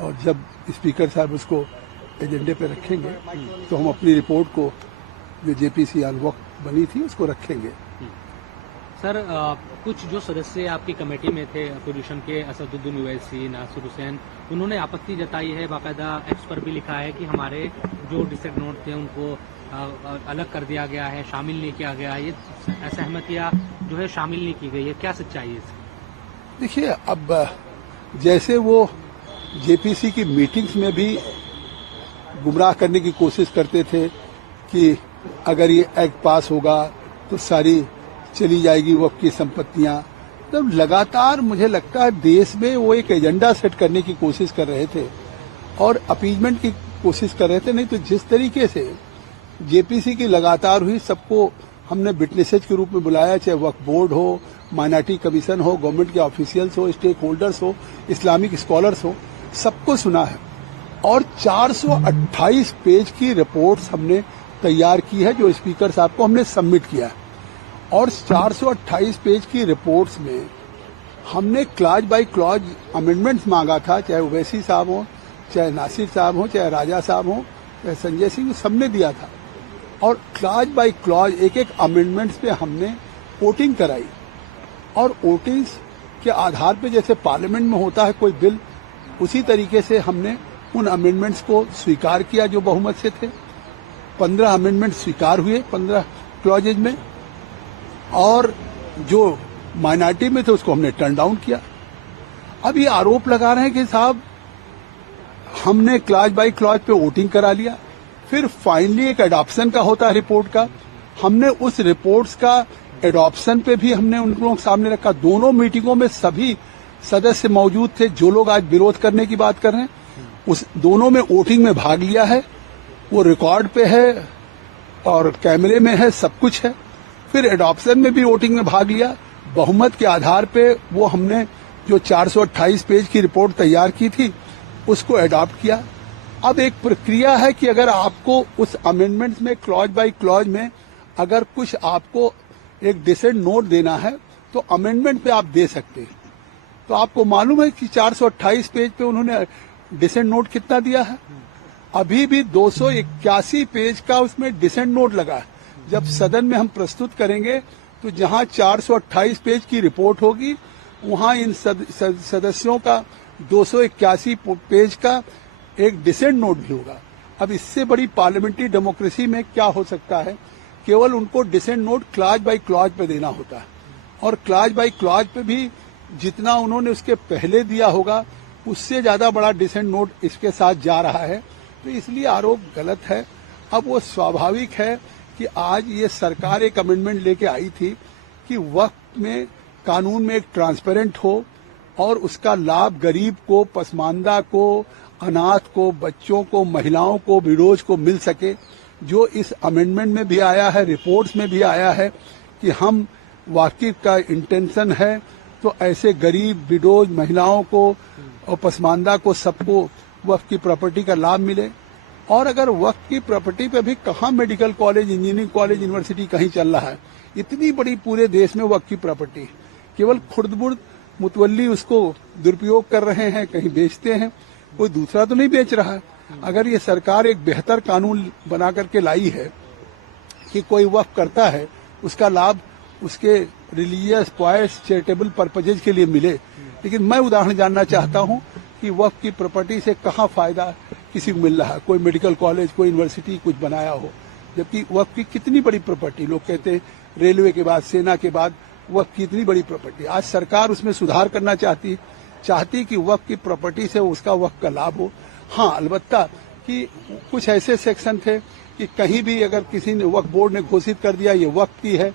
और जब स्पीकर साहब उसको एजेंडे पे रखेंगे तो हम अपनी रिपोर्ट को जो जेपीसी ऑन वक्त बनी थी उसको रखेंगे। सर, कुछ जो सदस्य आपकी कमेटी में थे अपोजिशन के, असदुद्दीन ओवैसी, नासिर हुसैन, उन्होंने आपत्ति जताई है, बाकायदा एक्स पर भी लिखा है कि हमारे जो डिस्ट्रिक्ट नोट थे उनको अलग कर दिया गया है, शामिल नहीं किया गया। ये असहमतियां जो है शामिल नहीं की गई है, क्या सच्चाई है इसकी? देखिए, अब जैसे वो जेपीसी की मीटिंग्स में भी गुमराह करने की कोशिश करते थे कि अगर ये एक्ट पास होगा तो सारी चली जाएगी वक्त की संपत्तियां, तब लगातार मुझे लगता है देश में वो एक एजेंडा सेट करने की कोशिश कर रहे थे और अपीजमेंट की कोशिश कर रहे थे। नहीं तो जिस तरीके से जेपीसी की लगातार हुई, सबको हमने विटनेसेज के रूप में बुलाया, चाहे वक्फ बोर्ड हो, माइनॉरिटी कमीशन हो, गवर्नमेंट के ऑफिशियल्स हो, स्टेक होल्डर्स हो, इस्लामिक स्कॉलर्स हो, सबको सुना है और 428 पेज की रिपोर्ट्स हमने तैयार की है जो स्पीकर साहब को हमने सबमिट किया है। और 428 पेज की रिपोर्ट्स में हमने क्लॉज बाय क्लॉज अमेंडमेंट्स मांगा था, चाहे ओवैसी साहब हो, चाहे नासिर साहब हो, चाहे राजा साहब हो, चाहे संजय सिंह, सबने दिया था। और क्लॉज बाय क्लॉज एक एक अमेंडमेंट्स पे हमने वोटिंग कराई और वोटिंग्स के आधार पे जैसे पार्लियामेंट में होता है कोई बिल, उसी तरीके से हमने उन अमेंडमेंट्स को स्वीकार किया जो बहुमत से थे। 15 अमेंडमेंट स्वीकार हुए 15 क्लॉजेज में और जो माइनॉरिटी में थे उसको हमने टर्न डाउन किया। अब ये आरोप लगा रहे हैं कि साहब हमने क्लॉज बाय क्लॉज पे वोटिंग करा लिया, फिर फाइनली एक एडॉप्शन का होता है रिपोर्ट का, हमने उस रिपोर्ट्स का एडॉप्शन पे भी हमने उन लोगों के सामने रखा। दोनों मीटिंगों में सभी सदस्य मौजूद थे जो लोग आज विरोध करने की बात कर रहे हैं, उस दोनों में वोटिंग में भाग लिया है, वो रिकॉर्ड पे है और कैमरे में है, सब कुछ है। फिर एडॉप्शन में भी वोटिंग में भाग लिया, बहुमत के आधार पे वो हमने जो 428 पेज की रिपोर्ट तैयार की थी उसको एडॉप्ट किया। अब एक प्रक्रिया है कि अगर आपको उस अमेंडमेंट्स में क्लॉज बाय क्लॉज में अगर कुछ आपको एक डिसेंट नोट देना है तो अमेंडमेंट पे आप दे सकते हैं। तो आपको मालूम है कि 428 पेज पे उन्होंने डिसेंट नोट कितना दिया है? अभी भी 281 पेज का उसमें डिसेंट नोट लगा है। जब सदन में हम प्रस्तुत करेंगे तो जहां 428 पेज की रिपोर्ट होगी वहां इन सदस्यों का 281 पेज का एक डिसेंट नोट भी होगा। अब इससे बड़ी पार्लियामेंट्री डेमोक्रेसी में क्या हो सकता है? केवल उनको dissent note clause by clause पे देना होता है और क्लॉज बाय क्लॉज पे भी जितना उन्होंने उसके पहले दिया होगा उससे ज्यादा बड़ा डिसेंट नोट इसके साथ जा रहा है। तो इसलिए आरोप गलत है। अब वो स्वाभाविक है कि आज ये सरकार एक अमेंडमेंट लेके आई थी कि वक्त में कानून में एक ट्रांसपेरेंट हो और उसका लाभ गरीब को, पसमानदा को, अनाथ को, बच्चों को, महिलाओं को, विडोज को मिल सके। जो इस अमेंडमेंट में भी आया है, रिपोर्ट्स में भी आया है कि हम वाकिफ का इंटेंशन है तो ऐसे गरीब, विडोज, महिलाओं को और पसमानदा को सबको वक्फ की प्रॉपर्टी का लाभ मिले। और अगर वक्फ की प्रॉपर्टी पे भी कहाँ medical college, engineering college, university कहीं चल रहा है? इतनी बड़ी पूरे देश में वक्फ की प्रॉपर्टी है, केवल खुर्द-बुर्द मुतवल्ली उसको दुरुपयोग कर रहे हैं, कहीं बेचते हैं, कोई दूसरा तो नहीं बेच रहा है। अगर ये सरकार एक बेहतर कानून बना करके लाई है कि कोई वक्फ करता है उसका लाभ उसके रिलीजियस, पॉइस, चैरिटेबल पर्पजेज के लिए मिले, लेकिन मैं उदाहरण जानना चाहता हूं कि वक्फ की प्रॉपर्टी से कहाँ फायदा किसी को मिल रहा है? कोई मेडिकल कॉलेज, कोई यूनिवर्सिटी कुछ बनाया हो, जबकि वक्फ की कितनी बड़ी प्रॉपर्टी, लोग कहते हैं रेलवे के बाद, सेना के बाद वक्फ की इतनी बड़ी प्रॉपर्टी। आज सरकार उसमें सुधार करना चाहती कि वक्फ की प्रॉपर्टी से उसका वक्फ का लाभ हो। हाँ, अलबत्ता कि कुछ ऐसे सेक्शन थे कि कहीं भी अगर किसी ने, वक्फ बोर्ड ने घोषित कर दिया ये वक्फ की है,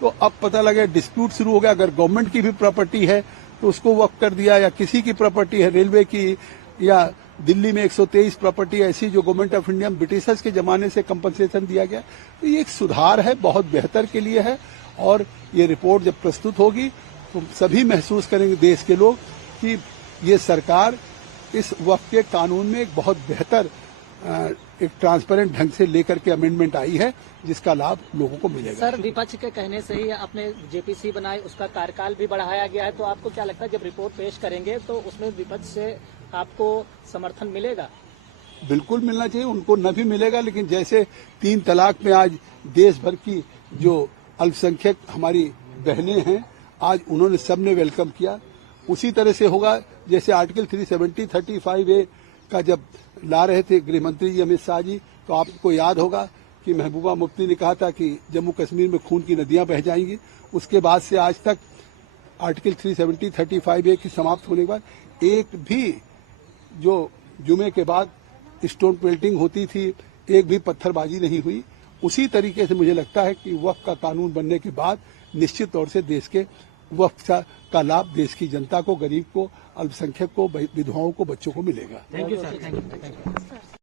तो अब पता लगे डिस्प्यूट शुरू हो गया। अगर गवर्नमेंट की भी प्रॉपर्टी है तो उसको वक्फ कर दिया, या किसी की प्रॉपर्टी है, रेलवे की या दिल्ली में 123 प्रॉपर्टी ऐसी जो गवर्नमेंट ऑफ इंडिया ब्रिटिशर्स के जमाने से कंपनसेशन दिया गया। तो ये एक सुधार है, बहुत बेहतर के लिए है। और ये रिपोर्ट जब प्रस्तुत होगी तो सभी महसूस करेंगे, देश के लोग, कि ये सरकार इस वक्फ के कानून में एक बहुत बेहतर एक ट्रांसपेरेंट ढंग से लेकर के अमेंडमेंट आई है जिसका लाभ लोगों को मिलेगा। सर, विपक्ष के कहने से ही आपने जेपीसी बनाई, उसका कार्यकाल भी बढ़ाया गया है, तो आपको क्या लगता है जब रिपोर्ट पेश करेंगे तो उसमें विपक्ष से आपको समर्थन मिलेगा? बिल्कुल मिलना चाहिए, उनको न भी मिलेगा, लेकिन जैसे 3 तलाक में आज देश भर की जो अल्पसंख्यक हमारी बहनें हैं, आज उन्होंने सबने वेलकम किया, उसी तरह से होगा। जैसे आर्टिकल 370, 35A का जब ला रहे थे गृह मंत्री जी अमित शाह जी, तो आपको याद होगा कि महबूबा मुफ्ती ने कहा था कि जम्मू कश्मीर में खून की नदियां बह जाएंगी। उसके बाद से आज तक आर्टिकल 370, 35A की समाप्त होने के बाद एक भी जो जुमे के बाद स्टोन पेल्टिंग होती थी, एक भी पत्थरबाजी नहीं हुई। उसी तरीके से मुझे लगता है कि वक्फ का कानून बनने के बाद निश्चित तौर से देश के वक्फ का लाभ देश की जनता को, गरीब को, अल्पसंख्यक को, विधवाओं को, बच्चों को मिलेगा। Thank you sir, thank you.